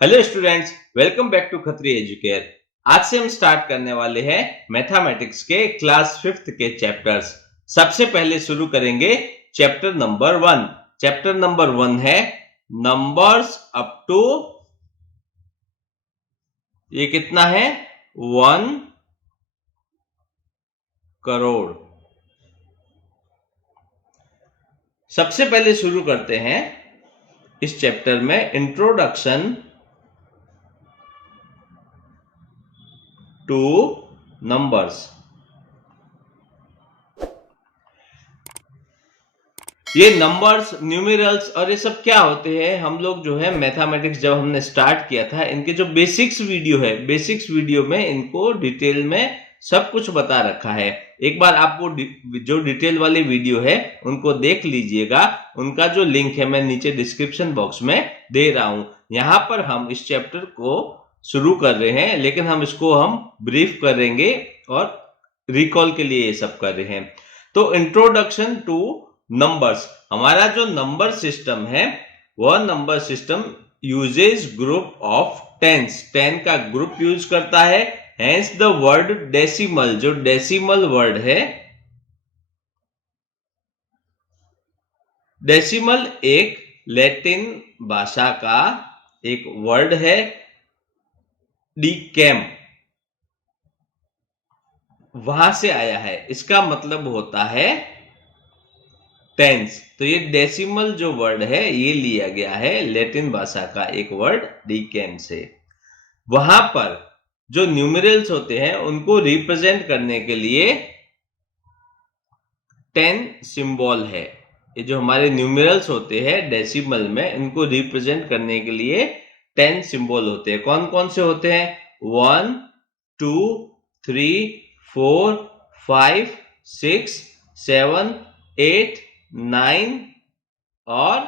Hello students, welcome back to Khatri Educare. आज से हम स्टार्ट करने वाले हैं मैथमेटिक्स के क्लास 5th के चैप्टर्स। सबसे पहले शुरू करेंगे चैप्टर नंबर 1। चैप्टर नंबर 1 है नंबर्स अप टू, ये कितना है 1 करोड़। सबसे पहले शुरू करते हैं इस चैप्टर में इंट्रोडक्शन टू नंबर्स। ये नंबर्स, न्यूमेरल्स और ये सब क्या होते हैं, हम लोग जो है मैथमेटिक्स जब हमने स्टार्ट किया था, इनके जो बेसिक्स वीडियो है, बेसिक्स वीडियो में इनको डिटेल में सब कुछ बता रखा है। एक बार आप वो जो डिटेल वाली वीडियो है उनको देख लीजिएगा। उनका जो लिंक है मैं नीचे डिस्क्रिप्शन बॉक्स में दे रहा हूं। यहाँ पर हम इस चैप्टर को शुरू कर रहे हैं, लेकिन हम ब्रीफ करेंगे और रिकॉल के लिए ये सब कर रहे हैं। तो इंट्रोडक्शन टू नंबर्स, हमारा जो नंबर सिस्टम है वह number system uses group of tens, 10 का ग्रुप यूज करता है। हेंस द वर्ड डेसिमल, जो डेसिमल वर्ड है, डेसिमल एक लैटिन भाषा का एक वर्ड है, डीकेम, वहां से आया है। इसका मतलब होता है टेंस। तो ये डेसिमल जो वर्ड है ये लिया गया है लैटिन भाषा का एक वर्ड डीकेम से। वहां पर जो न्यूमेरल्स होते हैं उनको रिप्रेजेंट करने के लिए 10 सिंबल है। ये जो हमारे न्यूमेरल्स होते हैं डेसिमल में, इनको रिप्रेजेंट करने के लिए 10 सिंबल होते हैं। कौन कौन से होते हैं? 1 2 3 4 5 6 7 8 9 और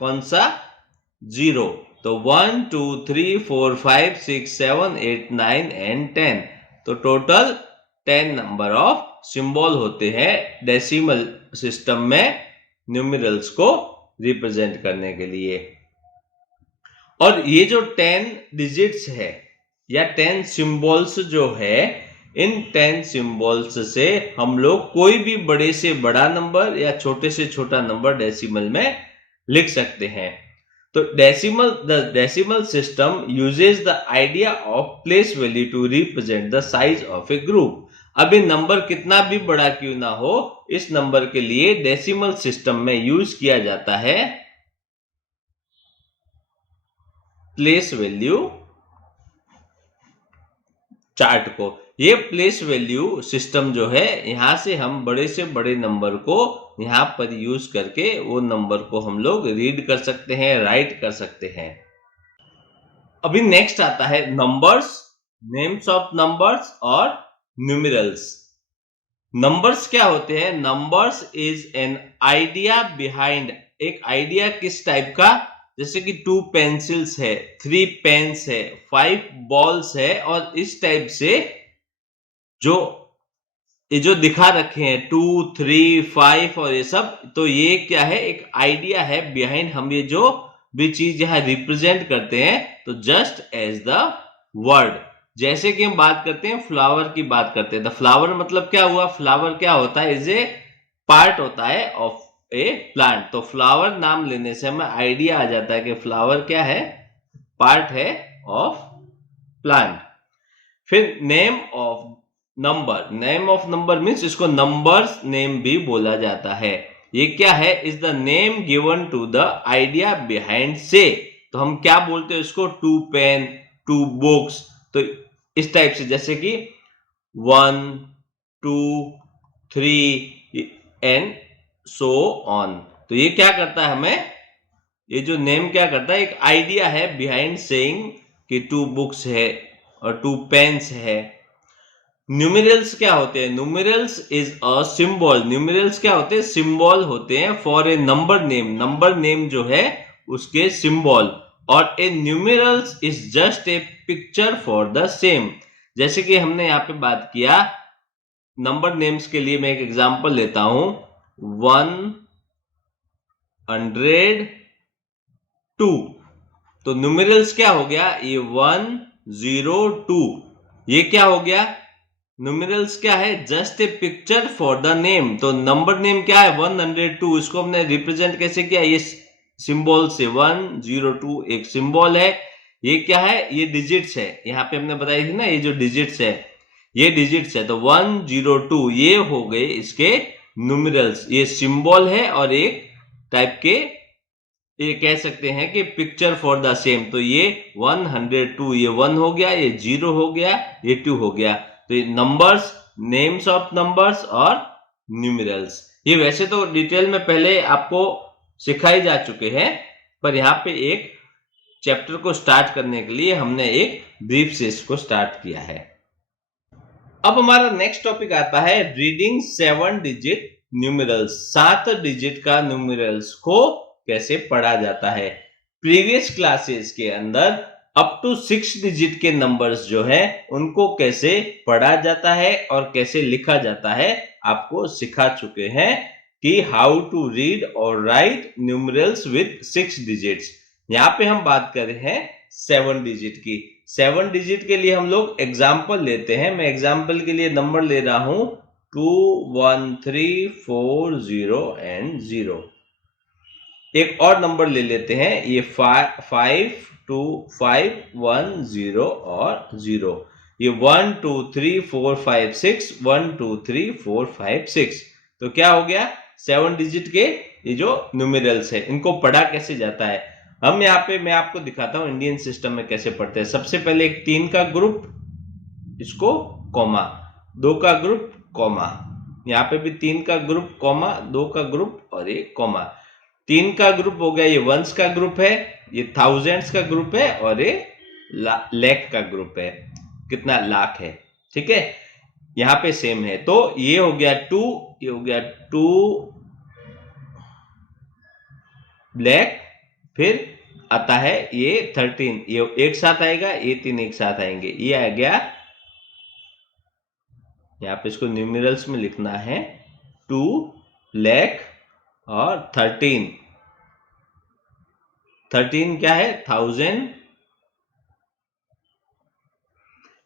कौन सा? 0। तो 1 2 3 4 5 6 7 8 9 एंड 10। तो टोटल 10 नंबर ऑफ सिंबल होते हैं डेसिमल सिस्टम में न्यूमेरल्स को रिप्रेजेंट करने के लिए। और ये जो 10 डिजिट्स है या 10 सिंबल्स जो है, इन 10 सिंबल्स से हम लोग कोई भी बड़े से बड़ा नंबर या छोटे से छोटा नंबर डेसिमल में लिख सकते हैं। तो the decimal system uses the idea of place value to represent the size of a group. अब ये नंबर कितना भी बड़ा क्यों ना हो, इस नंबर के लिए डेसिमल सिस्टम में यूज किया जाता है प्लेस वैल्यू चार्ट को। ये प्लेस वैल्यू सिस्टम जो है, यहां से हम बड़े से बड़े नंबर को यहां पर यूज करके वो नंबर को हम लोग रीड कर सकते हैं, राइट कर सकते हैं। अभी नेक्स्ट आता है नंबर्स, नेम्स ऑफ नंबर्स और न्यूमेरल्स। नंबर्स क्या होते हैं? Numbers is an idea behind, एक आइडिया किस टाइप का? जैसे कि 2 पेंसिल्स है, 3 पेन्स है, 5 बॉल्स है, और इस टाइप से जो ये जो दिखा रखे हैं 2 3 5 और ये सब, तो ये क्या है? एक आइडिया है बिहाइंड। हम ये जो भी चीज यहां रिप्रेजेंट करते हैं, तो जस्ट एज द वर्ड, जैसे कि हम बात करते हैं फ्लावर की बात करते हैं। द फ्लावर मतलब क्या हुआ? फ्लावर क्या होता है? इज ए पार्ट होता है ऑफ ए प्लांट। तो फ्लावर नाम लेने से हमें आइडिया आ जाता है कि फ्लावर क्या है? पार्ट है ऑफ प्लांट। फिर name of number, name of number means इसको नंबर्स नेम भी बोला जाता है। ये क्या है? Is the name given to the idea behind से। तो हम क्या बोलते हैं इसको? 2 पेन, 2 बुक्स। तो इस टाइप से, जैसे कि 1 2 3 एंड सो ऑन। तो ये क्या करता है हमें? ये जो नेम क्या करता है? एक आइडिया है बिहाइंड सेइंग कि 2 बुक्स है और 2 पेन्स है। न्यूमेरल्स क्या होते हैं? Numerals is a symbol. Numerals क्या होते हैं? सिंबल होते हैं for a number name. Number name जो है उसके सिंबल। और a numerals is just a picture for the same. जैसे कि हमने यहाँ पे बात किया नंबर नेम्स के लिए, मैं एक एग्जांपल लेता हूं, 102। तो न्यूमेरल्स क्या हो गया, ये 1 0 2, ये क्या हो गया, न्यूमेरल्स क्या है, just a picture for the name. तो नंबर नेम क्या है 102, इसको हमने रिप्रेजेंट कैसे किया, ये सिंबल से 1 0 2 एक सिंबल है, ये क्या है, ये डिजिट्स है, यहाँ पे हमने बताई थी ना, ये जो डिजिट्स है ये डिजिट्स है। तो 1 0 2 ये हो गए इसके न्यूमेरल्स, ये सिंबल है और एक टाइप के, ये कह सकते हैं कि पिक्चर फॉर द सेम। तो ये 102, ये 1 हो गया, ये 0 हो गया, ये 2 हो गया। तो ये नंबर्स, नेम्स ऑफ नंबर्स और न्यूमेरल्स, ये वैसे तो डिटेल में पहले आपको सिखाई जा चुके हैं, पर यहाँ पे एक चैप्टर को स्टार्ट करने के लिए हमने एक ब्रीफ से इसको स्टार्ट किया है। अब हमारा नेक्स्ट टॉपिक आता है रीडिंग 7 डिजिट न्यूमेरल्स, 7 डिजिट का न्यूमेरल्स को कैसे पढ़ा जाता है। प्रीवियस क्लासेस के अंदर अप टू 6 डिजिट के नंबर्स जो है उनको कैसे पढ़ा जाता है और कैसे लिखा जाता है आपको सिखा चुके हैं कि हाउ टू रीड और राइट न्यूमेरल्स विद 6 डिजिट्स। यहाँ पे हम बात कर रहे हैं 7 डिजिट की। 7 डिजिट के लिए हम लोग एग्जाम्पल लेते हैं। मैं एग्जाम्पल के लिए नंबर ले रहा हूं 2 1 3 4 0 एंड 0। एक और नंबर ले लेते हैं, ये 5 2 5 1 0 और 0। ये 1 2 3 4 5 6 1 2 3 4 5 6। तो क्या हो गया, 7 डिजिट के ये जो न्यूमेरल्स है इनको पढ़ा कैसे जाता है। हम यहाँ पे मैं आपको दिखाता हूं इंडियन सिस्टम में कैसे पढ़ते हैं। सबसे पहले एक 3 का ग्रुप, इसको कॉमा, 2 का ग्रुप कॉमा, यहाँ पे भी 3 का ग्रुप कॉमा, 2 का ग्रुप और एक कॉमा। 3 का ग्रुप हो गया, ये वंस का ग्रुप है, ये थाउजेंड्स का ग्रुप है और ये लाख का ग्रुप है, कितना लाख है, ठीक है। यहाँ पे सेम है। तो ये हो गया 2, ये हो गया 2 ब्लैक, फिर आता है ये 13, ये एक साथ आएगा, ये 3 एक साथ आएंगे, ये आ गया, यहाँ पे इसको न्यूमेरल्स में लिखना है 2 लाख और 13 क्या है 1000,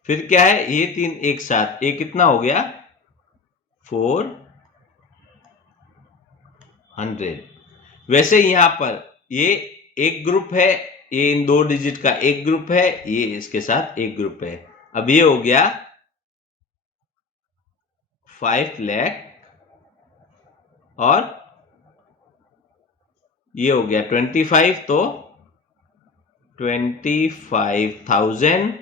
फिर क्या है ये 3 एक साथ, ये कितना हो गया 400। वैसे यहां पर ये एक ग्रुप है, ये इन 2 डिजिट का एक ग्रुप है, ये इसके साथ एक ग्रुप है। अब ये हो गया 5 लाख और ये हो गया 25, तो 25,000।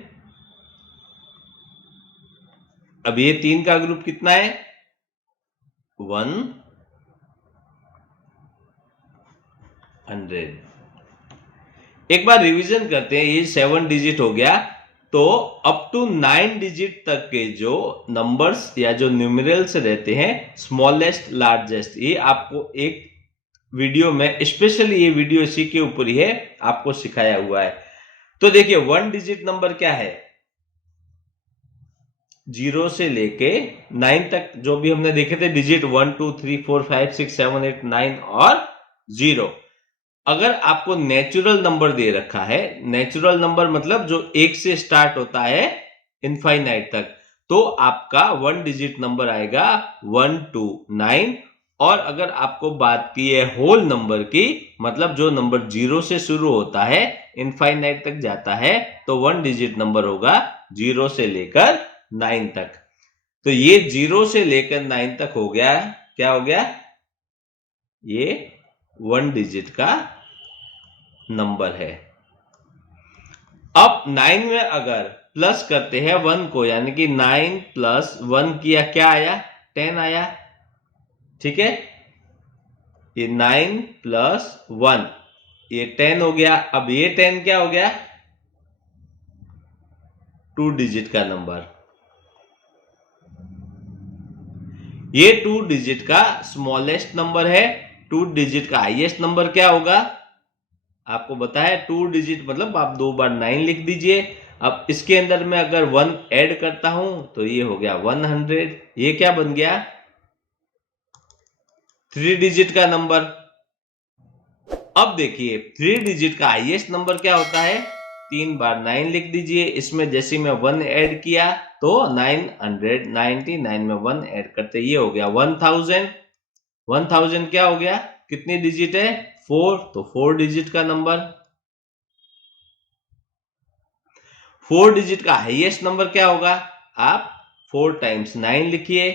अब ये 3 का ग्रुप कितना है 100। एक बार रिवीजन करते हैं, ये 7 डिजिट हो गया। तो अप टू 9 डिजिट तक के जो नंबर्स या जो न्यूमेरल्स रहते हैं, स्मॉलेस्ट लार्जेस्ट, ये आपको एक वीडियो में, स्पेशली ये वीडियो इसी के ऊपर ही है, आपको सिखाया हुआ है। तो देखिए 1 डिजिट नंबर क्या है, 0 से लेके 9 तक जो भी हमने देखे थे डिजिट, 1 2 3 4 5 6 7 8 9 और 0। अगर आपको नेचुरल नंबर दे रखा है, नेचुरल नंबर मतलब जो 1 से स्टार्ट होता है इनफाइनाइट तक, तो आपका 1 डिजिट नंबर आएगा 1 2 9। और अगर आपको बात की है होल नंबर की, मतलब जो नंबर 0 से शुरू होता है इनफाइनाइट तक जाता है, तो 1 डिजिट नंबर होगा 0 से लेकर 9 तक। तो ये 0 से लेकर 9 तक हो गया, क्या हो गया, ये 1 डिजिट का नंबर है। अब 9 में अगर प्लस करते हैं 1 को, यानी कि 9 प्लस 1 किया, क्या आया 10 आया, ठीक है। ये 9 प्लस 1 ये 10 हो गया। अब ये 10 क्या हो गया 2 डिजिट का नंबर। ये 2 डिजिट का स्मॉलेस्ट नंबर है। 2 डिजिट का हाईएस्ट नंबर क्या होगा आपको बताया, 2 डिजिट मतलब आप 2 बार 9 लिख दीजिए। अब इसके अंदर में अगर 1 ऐड करता हूं तो ये हो गया 100। ये क्या बन गया 3 डिजिट का नंबर। अब देखिए 3 डिजिट का हाईएस्ट नंबर क्या होता है, 3 बार 9 लिख दीजिए। इसमें जैसे मैं 1 ऐड किया तो 999 में 1 ऐड करते ये हो गया 1000। 1000 क्या हो गया, कितनी डिजिट है, 4, तो 4 डिजिट का नंबर। 4 डिजिट का हाईएस्ट नंबर क्या होगा, आप 4 टाइम्स 9 लिखिए।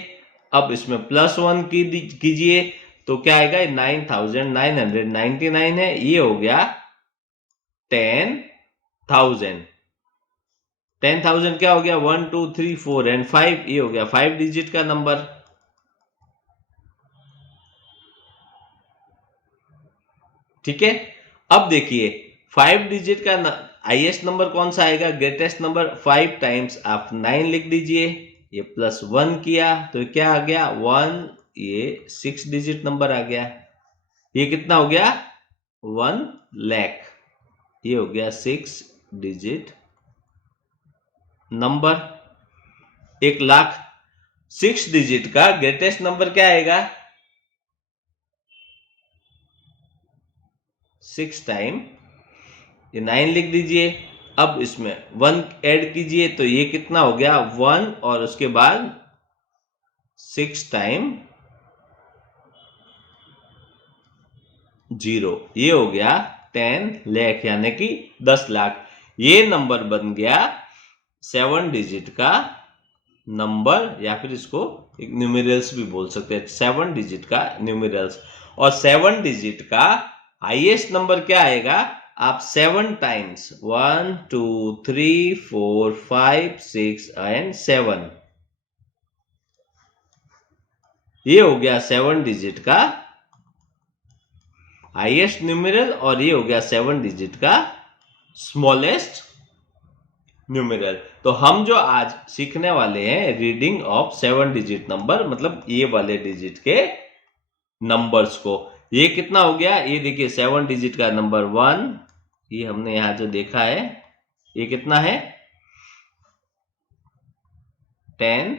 अब इसमें +1 कीजिए तो क्या आएगा, 9999 है, ये हो गया 10,000। 10,000 क्या हो गया, 1 2 3 4 एंड 5, ये हो गया 5 डिजिट का नंबर। ठीक है, अब देखिए 5 डिजिट का हाईएस्ट नंबर कौन सा आएगा, ग्रेटेस्ट नंबर। 5 टाइम्स आप 9 लिख दीजिए, ये +1 किया तो क्या आ गया 1, ये 6 डिजिट नंबर आ गया। ये कितना हो गया, 1 लाख, ये हो गया 6 डिजिट नंबर। 1 लाख 6 डिजिट का ग्रेटेस्ट नंबर क्या आएगा, 6 टाइम ये 9 लिख दीजिए। अब इसमें 1 ऐड कीजिए तो ये कितना हो गया 1, और उसके बाद 6 टाइम 0, ये हो गया 10 लाख, यानी कि 10 लाख। ये नंबर बन गया 7 डिजिट का नंबर, या फिर इसको एक न्यूमेरल्स भी बोल सकते हैं, 7 डिजिट का न्यूमेरल्स। और 7 डिजिट का हाईएस्ट नंबर क्या आएगा, आप 7 टाइम्स 1 2 3 4 5 6 एंड 7, ये हो गया 7 डिजिट का हाईएस्ट न्यूमेरल, और ये हो गया 7 डिजिट का स्मॉलेस्ट न्यूमेरल। तो हम जो आज सीखने वाले हैं रीडिंग ऑफ 7 डिजिट नंबर, मतलब ये वाले डिजिट के नंबर्स को। ये कितना हो गया, ये देखिए 7 डिजिट का नंबर 1, ये हमने यहां जो देखा है, ये कितना है 10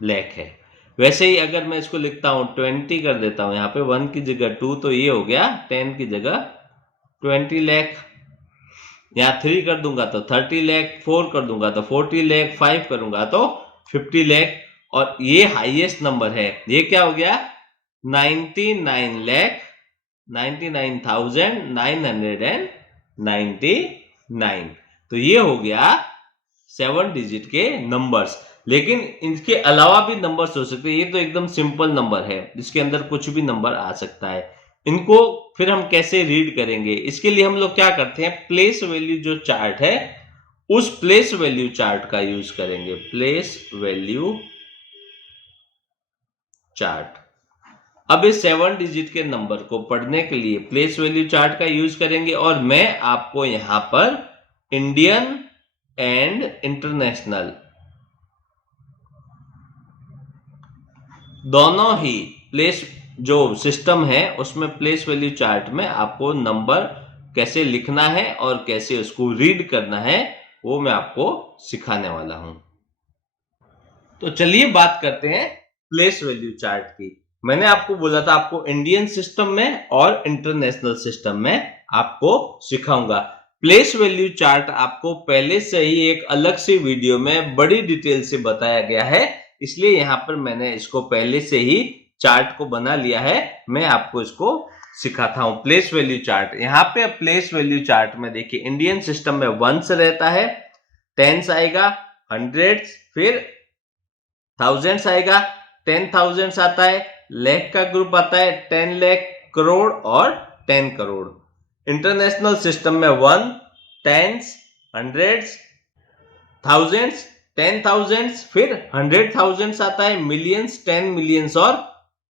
लाख है। वैसे ही अगर मैं इसको लिखता हूं 20 कर देता हूं, यहाँ पे 1 की जगह 2, तो ये हो गया 10 की जगह 20 लाख। यहाँ 3 कर दूंगा तो 30 लाख, 4 कर दूंगा तो 40 लाख, 5 करूंगा तो 50 लाख। और ये हाईएस्ट नंबर है, ये क्या हो गया 99 लाख 99,999। तो ये हो गया 7 डिजिट के नंबर्स। लेकिन इनके अलावा भी नंबर्स हो सकते हैं, ये तो एकदम सिंपल नंबर है, इसके अंदर कुछ भी नंबर आ सकता है। इनको फिर हम कैसे रीड करेंगे, इसके लिए हम लोग क्या करते हैं, प्लेस वैल्यू जो चार्ट है उस प्लेस वैल्यू चार्ट का यूज करेंगे। Place value chart. अब इस 7 डिजिट के नंबर को पढ़ने के लिए प्लेस वैल्यू चार्ट का यूज करेंगे, और मैं आपको यहां पर इंडियन एंड इंटरनेशनल दोनों ही प्लेस जो सिस्टम है उसमें प्लेस वैल्यू चार्ट में आपको नंबर कैसे लिखना है और कैसे उसको रीड करना है वो मैं आपको सिखाने वाला हूं। तो चलिए बात करते हैं प्लेस वैल्यू चार्ट की। मैंने आपको बोला था आपको इंडियन सिस्टम में और इंटरनेशनल सिस्टम में आपको सिखाऊंगा। प्लेस वैल्यू चार्ट आपको पहले से ही एक अलग से वीडियो में बड़ी डिटेल से बताया गया है, इसलिए यहां पर मैंने इसको पहले से ही चार्ट को बना लिया है, मैं आपको इसको सिखाता हूं। प्लेस वैल्यू चार्ट, यहाँ पे प्लेस वैल्यू चार्ट में देखिए इंडियन सिस्टम में 1s रहता है, 10s आएगा, 100s, फिर 1000s आएगा, 10,000s आता है, लाख का ग्रुप आता है, 10 लाख, करोड़ और 10 करोड़। इंटरनेशनल सिस्टम में 1, 10s, 100s, 1000s, 10,000s, फिर 100,000s आता है, मिलियंस, 10 मिलियंस और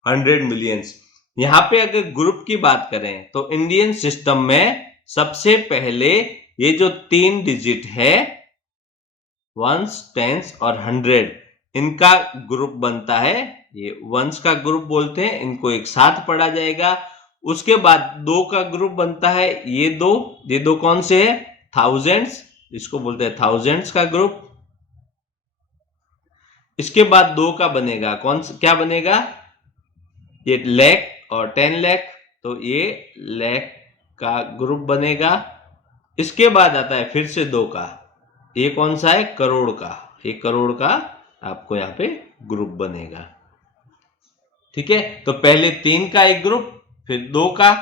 100 मिलियंस। यहां पे अगर ग्रुप की बात करें तो इंडियन सिस्टम में सबसे पहले ये जो 3 डिजिट है 1s, 10s और 100, इनका ग्रुप बनता है, ये 1s का ग्रुप बोलते हैं, इनको एक साथ पढ़ा जाएगा। उसके बाद 2 का ग्रुप बनता है, ये दो कौन से है, 1000s, इसको बोलते हैं 1000s का ग्रुप। इसके बाद 2 का बनेगा क्या बनेगा, ये लाख और 10 लाख, तो ये लाख का ग्रुप बनेगा। इसके बाद आता है फिर से 2 का, ये कौन सा है, करोड़ का, 1 करोड़ का आपको यहाँ पे ग्रुप बनेगा। ठीक है, तो पहले 3 का एक ग्रुप, फिर 2 का,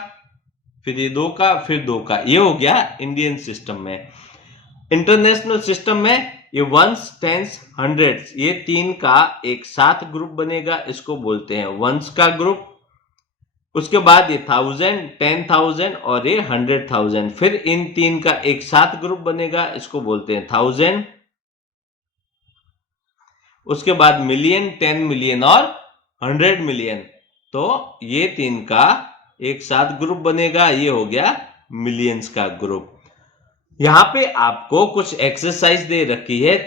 फिर ये 2 का, फिर 2 का, ये हो गया इंडियन सिस्टम में। इंटरनेशनल सिस्टम में ये वंस, टेंस, हंड्रेड्स, ये 3 का एक साथ ग्रुप बनेगा, इसको बोलते हैं वंस का ग्रुप। उसके बाद ये 1000, 10,000 और ये 100,000, फिर इन 3 का एक साथ ग्रुप बनेगा, इसको बोलते हैं 1000। उसके बाद मिलियन, 10 मिलियन और 100 मिलियन, तो ये 3 का एक साथ ग्रुप बनेगा, ये हो गया मिलियंस का ग्रुप। यहां पे आपको कुछ एक्सरसाइज दे रखी है,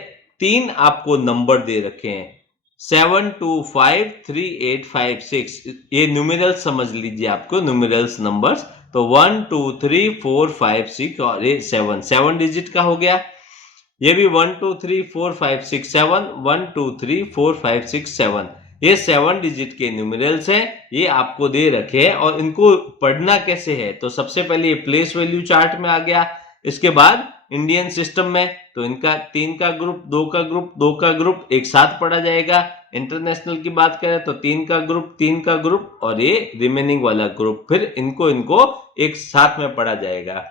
3 आपको नंबर दे रखे हैं, 7, 2, 5, 3, 8, 5, 6, ये न्यूमेरल्स समझ लीजिए, आपको न्यूमेरल्स नंबर्स। तो 1, 2, 3, 4, 5, 6 और ये 7 डिजिट का हो गया। ये भी 1, 2, 3, 4, 5, 6, 7, 1, 2, 3, 4, 5, 6, 7, ये 7 डिजिट के न्यूमेरल्स हैं, ये आपको दे रखे हैं। और इनको पढ़ना कैसे है, तो सबसे पहले ये प्लेस वैल्यू चार्ट में आ गया, इसके बाद इंडियन सिस्टम में तो इनका 3 का ग्रुप, 2 का ग्रुप, 2 का ग्रुप एक साथ पढ़ा जाएगा। इंटरनेशनल की बात करें तो 3 का ग्रुप, 3 का ग्रुप और ये रिमेनिंग वाला ग्रुप, फिर इनको एक साथ में पढ़ा जाएगा।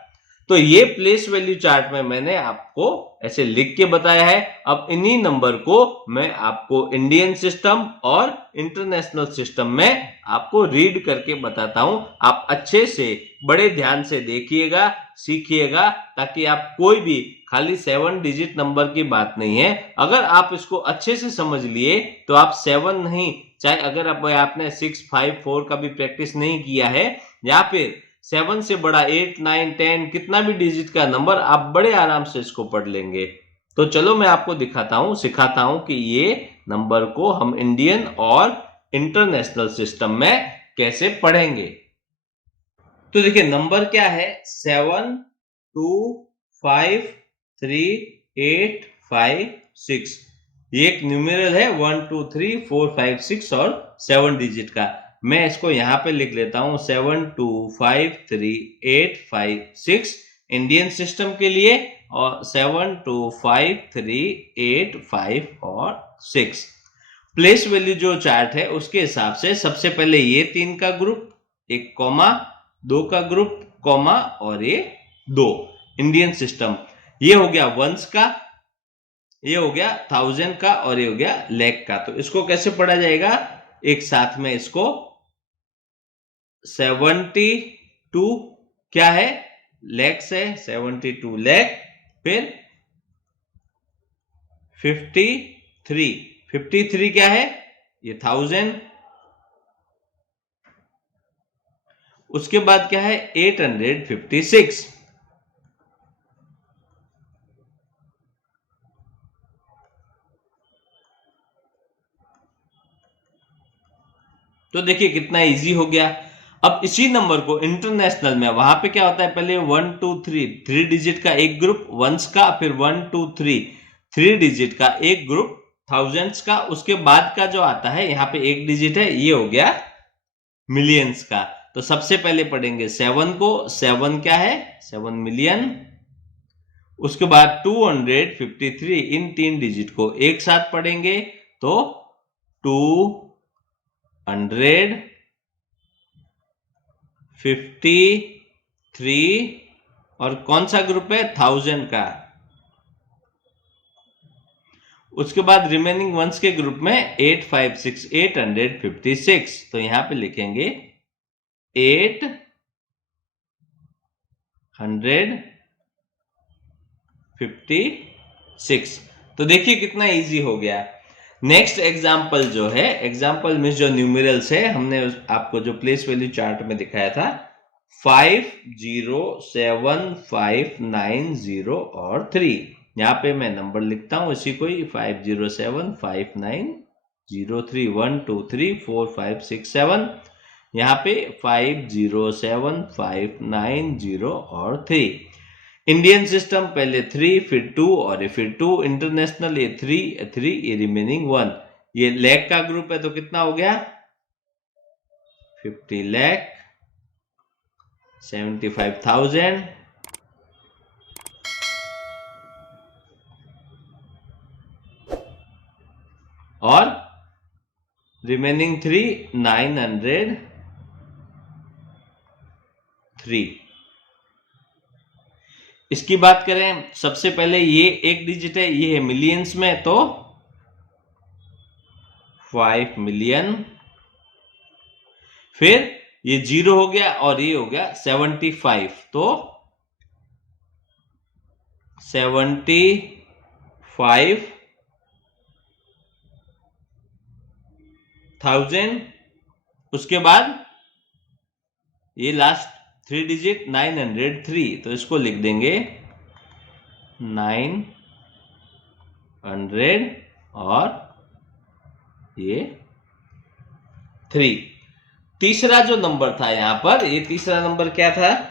तो ये प्लेस वैल्यू चार्ट में मैंने आपको ऐसे लिख के बताया है। अब इन्हीं नंबर को मैं आपको इंडियन सिस्टम और इंटरनेशनल सिस्टम में आपको रीड करके बताता हूं। आप अच्छे से बड़े ध्यान से देखिएगा, सीखिएगा, ताकि आप कोई भी, खाली 7 डिजिट नंबर की बात नहीं है, अगर आप इसको अच्छे से समझ लिए तो आप 7 नहीं, चाहे अगर आपने 6, 5, 4 का भी प्रैक्टिस नहीं किया है, या फिर 7 से बड़ा 8, 9, 10 कितना भी डिजिट का नंबर, आप बड़े आराम से इसको पढ़ लेंगे। तो चलो मैं आपको दिखाता हूं, सिखाता हूं कि ये नंबर को हम इंडियन और इंटरनेशनल सिस्टम में कैसे पढ़ेंगे। तो देखिए नंबर क्या है, 7, 2, 5, 3, 8, 5, 6, ये एक न्यूमेरल है 1, 2, 3, 4, 5, 6 और 7 डिजिट का। मैं इसको यहां पे लिख लेता हूं, 7, 2, 5, 3, 8, 5, 6 इंडियन सिस्टम के लिए, और 7, 2, 5, 3, 8, 5 और 6 प्लेस वैल्यू जो चार्ट है उसके हिसाब से सबसे पहले ये 3 का ग्रुप, एक कॉमा, 2 का ग्रुप, कॉमा और ये 2 इंडियन सिस्टम, ये हो गया वंस का, ये हो गया 1000 का और ये हो गया लाख का। तो इसको कैसे पढ़ा जाएगा, एक साथ में इसको 72 क्या है, लैक्स है, 72 लाख, फिर 53 क्या है, ये 1000, उसके बाद क्या है 856, तो देखिए कितना इजी हो गया। अब इसी नंबर को इंटरनेशनल में, वहां पे क्या होता है, पहले 1, 2, 3 डिजिट का एक ग्रुप वंस का, फिर 1, 2, 3 डिजिट का एक ग्रुप थाउजेंड्स का, उसके बाद का जो आता है यहाँ पे एक डिजिट है, ये हो गया मिलियंस का। तो सबसे पहले पढ़ेंगे 7 को, 7 क्या है, 7 मिलियन, उसके बाद 253, इन 3 डिजिट को एक साथ पढ़ेंगे तो 253, और कौन सा ग्रुप है, 1000 का। उसके बाद रिमेनिंग वंस के ग्रुप में 856, 856, तो यहां पे लिखेंगे 856। तो देखिए कितना इजी हो गया। नेक्स्ट एग्जाम्पल जो है, एग्जाम्पल में जो न्यूमेरल्स है, हमने आपको जो प्लेस वैल्यू चार्ट में दिखाया था, 5, 0, 7, 5, 9, 0 और 3, यहाँ पे मैं नंबर लिखता हूं इसी को ही, 5, 0, 7, 5, 9, 0, 3, 1, 2, 3, 4, 5, 6, 7, यहाँ पे 5, 0, 7, 5, 9, 0 और 3। इंडियन सिस्टम पहले 3, फिर 2 और ये फिर 2, इंटरनेशनल ये 3, ये रिमेनिंग 1, ये लाख का ग्रुप है, तो कितना हो गया 50 लाख, 75,000 और रिमेनिंग 3 903। इसकी बात करें, सबसे पहले ये एक डिजिट है, ये है मिलियंस में, तो 5 मिलियन, फिर ये 0 हो गया और ये हो गया 75, तो 75,000। उसके बाद ये लास्ट 3 डिजिट 903, तो इसको लिख देंगे 900 और ये 3। तीसरा जो नंबर था यहां पर, ये तीसरा नंबर क्या था?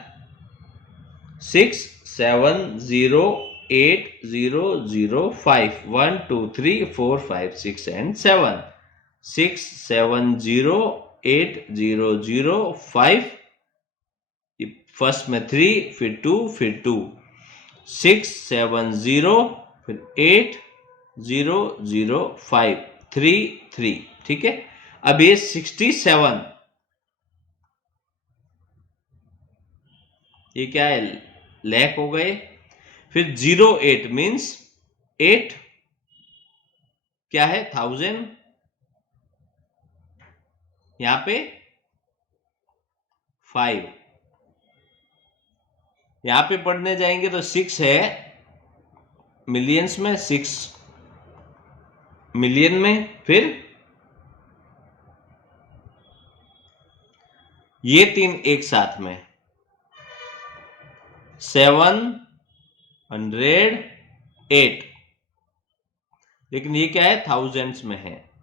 6708005 1 2 3 4 5 6 and 7 6708005। फर्स्ट में 3, फिर 2, फिर 2, 670, फिर 8005 3 3। ठीक है, अब ये 67, ये क्या है? लैख हो गए। फिर 08 मीन्स 8 क्या है? 1000। यहां पे 5, यहां पे पढ़ने जाएंगे तो 6 है मिलियंस में, 6 मिलियन में, फिर ये 3 एक साथ में 708, लेकिन ये क्या है? थाउजेंड्स में है।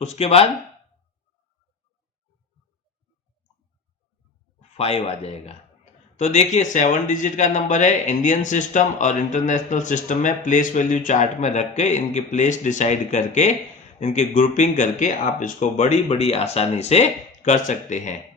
उसके बाद 5 आ जाएगा। तो देखिए 7 डिजिट का नंबर है। इंडियन सिस्टम और इंटरनेशनल सिस्टम में प्लेस वैल्यू चार्ट में रख के इनके प्लेस डिसाइड करके, इनकी ग्रुपिंग करके आप इसको बड़ी बड़ी आसानी से कर सकते हैं।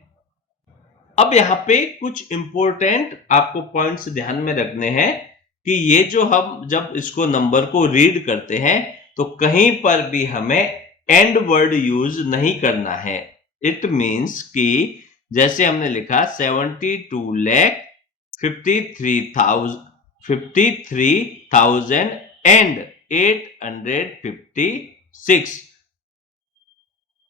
अब यहाँ पे कुछ इंपॉर्टेंट आपको पॉइंट्स ध्यान में रखने हैं कि ये जो हम जब इसको नंबर को रीड करते हैं तो कहीं पर भी हमें एंड वर्ड यूज नहीं करना है। इट मींस कि जैसे हमने लिखा 73,856।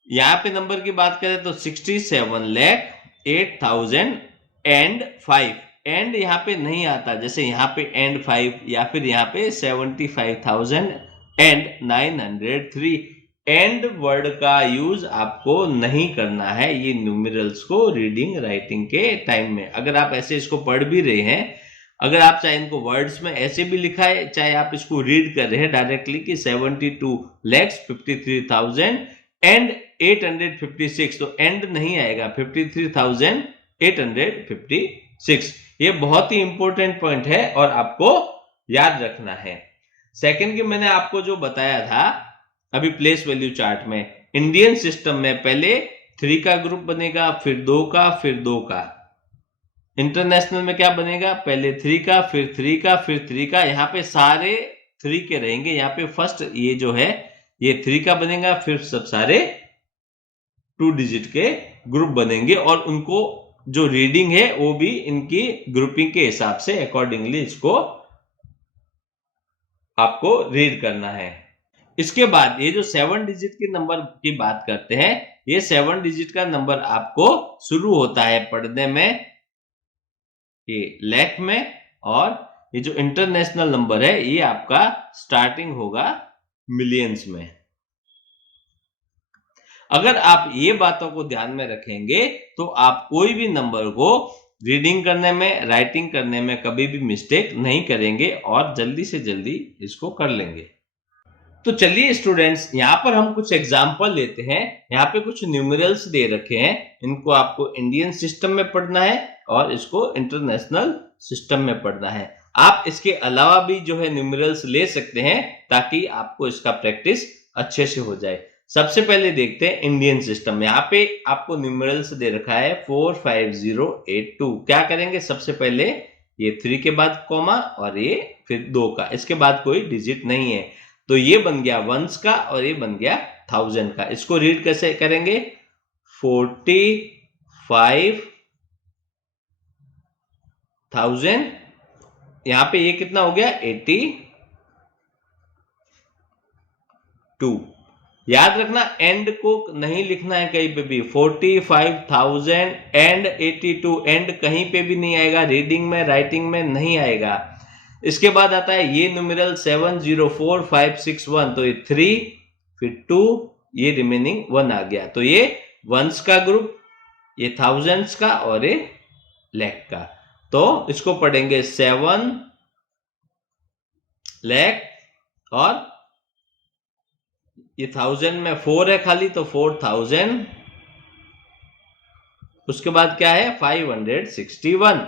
यहां पे नंबर की बात करें तो 67,08,005। एंड यहां पे नहीं आता, जैसे यहां पे एंड 5 या फिर यहां पे 75,903। एंड वर्ड का यूज आपको नहीं करना है ये न्यूमेरल्स को रीडिंग राइटिंग के टाइम में। अगर आप ऐसे इसको पढ़ भी रहे हैं, अगर आप चाहे इनको वर्ड्स में ऐसे भी लिखा है, चाहे आप इसको रीड कर रहे हैं डायरेक्टली कि 72,53,856, तो एंड नहीं आएगा, 53,856। ये बहुत ही इंपॉर्टेंट पॉइंट है और आपको याद रखना है। सेकंड की मैंने आपको जो बताया था अभी प्लेस वैल्यू चार्ट में, इंडियन सिस्टम में पहले 3 का ग्रुप बनेगा, फिर 2 का, फिर 2 का। इंटरनेशनल में क्या बनेगा? पहले 3 का, फिर 3 का, फिर 3 का। यहाँ पे सारे 3 के रहेंगे। यहाँ पे फर्स्ट ये जो है ये 3 का बनेगा, फिर सब सारे 2 डिजिट के ग्रुप बनेंगे और उनको जो रीडिंग है वो भी इनकी ग्रुपिंग के हिसाब से अकॉर्डिंगली इसको आपको रीड करना है। इसके बाद ये जो 7 डिजिट के नंबर की बात करते हैं, ये 7 डिजिट का नंबर आपको शुरू होता है पढ़ने में ये लैख में, और ये जो इंटरनेशनल नंबर है ये आपका स्टार्टिंग होगा मिलियंस में। अगर आप ये बातों को ध्यान में रखेंगे तो आप कोई भी नंबर को रीडिंग करने में, राइटिंग करने में कभी भी मिस्टेक नहीं करेंगे और जल्दी से जल्दी इसको कर लेंगे। तो चलिए स्टूडेंट्स, यहाँ पर हम कुछ एग्जाम्पल लेते हैं। यहाँ पे कुछ न्यूमेरल्स दे रखे हैं, इनको आपको इंडियन सिस्टम में पढ़ना है और इसको इंटरनेशनल सिस्टम में पढ़ना है। आप इसके अलावा भी जो है न्यूमेरल्स ले सकते हैं ताकि आपको इसका प्रैक्टिस अच्छे से हो जाए। सबसे पहले देखते हैं इंडियन सिस्टम में। यहाँ पे आपको न्यूमेरल्स दे रखा है 45082। क्या करेंगे, सबसे पहले ये 3 के बाद कॉमा और ये फिर 2 का, इसके बाद कोई डिजिट नहीं है, तो ये बन गया वंस का और ये बन गया 1000 का। इसको रीड कैसे करेंगे, 45,000, यहां पे ये कितना हो गया 82। याद रखना एंड को नहीं लिखना है कहीं पे भी, 45,000 एंड 82 एंड कहीं पे भी नहीं आएगा, रीडिंग में राइटिंग में नहीं आएगा। इसके बाद आता है ये न्यूमेरल 704561, तो ये 3 फिर 2 ये रिमेनिंग 1 आ गया, तो ये वंस का ग्रुप, ये थाउजेंड्स का और ये लैख का। तो इसको पढ़ेंगे 7 लैख और ये 1000 में 4 है खाली, तो 4000, उसके बाद क्या है 561।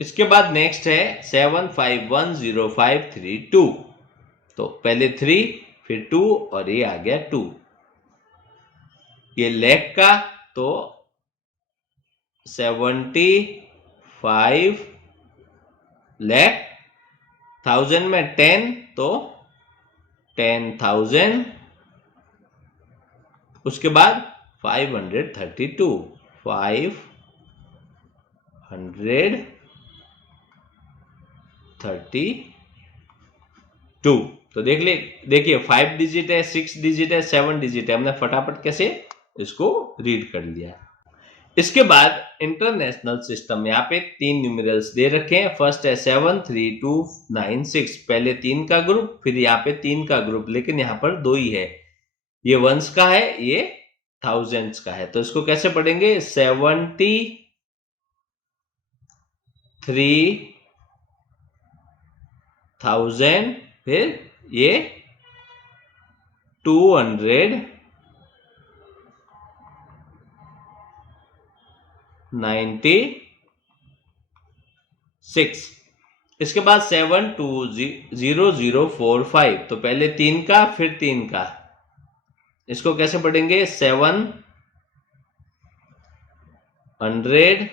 इसके बाद नेक्स्ट है 7510,532, तो पहले 3 फिर 2 और ये आ गया 2। ये लैख का, तो 75 लैख, 1000 में 10 तो 10,000, उसके बाद 532, 532। तो देखिए 5 डिजिट है, 6 डिजिट है, 7 डिजिट है, हमने फटाफट कैसे इसको रीड कर लिया। इसके बाद इंटरनेशनल सिस्टम में यहाँ पे 3 न्यूमेरल्स दे रखे हैं। फर्स्ट है 73296, पहले 3 का ग्रुप फिर यहाँ पे 3 का ग्रुप, लेकिन यहाँ पर 2 ही है, ये वंस का है ये थाउजेंड्स का है, तो इसको कैसे पढ़ेंगे 73,000 फिर ये 296। इसके बाद 720045, तो पहले 3 का फिर 3 का, इसको कैसे पढ़ेंगे 720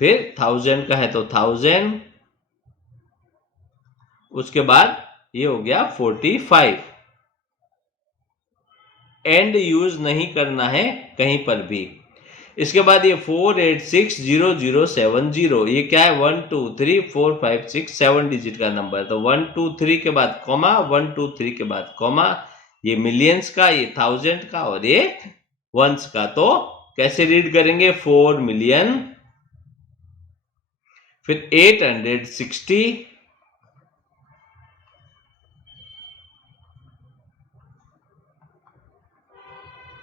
फिर 1000 का है तो 1000, उसके बाद ये हो गया 45। एंड यूज नहीं करना है कहीं पर भी। इसके बाद ये 4860070, ये क्या है 1 2 3 4 5 6 7 डिजिट का नंबर, तो 1 2 3 के बाद कॉमा, 1 2 3 के बाद कॉमा, ये मिलियंस का, ये थाउजेंड का और ये वंस का। तो कैसे रीड करेंगे 4 मिलियन फिर 860,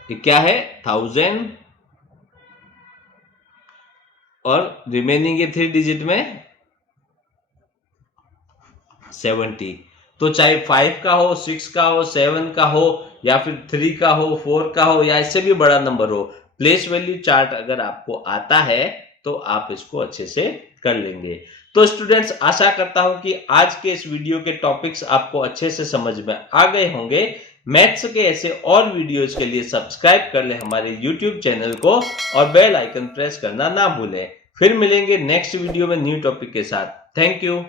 ये क्या है 1000 और रिमेनिंग ये 3 डिजिट में 70। तो चाहे 5 का हो, 6 का हो, 7 का हो या फिर 3 का हो, 4 का हो या इससे भी बड़ा नंबर हो, प्लेस वैल्यू चार्ट अगर आपको आता है तो आप इसको अच्छे से कर लेंगे। तो स्टूडेंट्स आशा करता हूं कि आज के इस वीडियो के टॉपिक्स आपको अच्छे से समझ में आ गए होंगे। मैथ्स के ऐसे और वीडियोस के लिए सब्सक्राइब कर ले हमारे YouTube चैनल को और बेल आइकन प्रेस करना ना भूलें। फिर मिलेंगे नेक्स्ट वीडियो में न्यू टॉपिक के साथ। Thank you.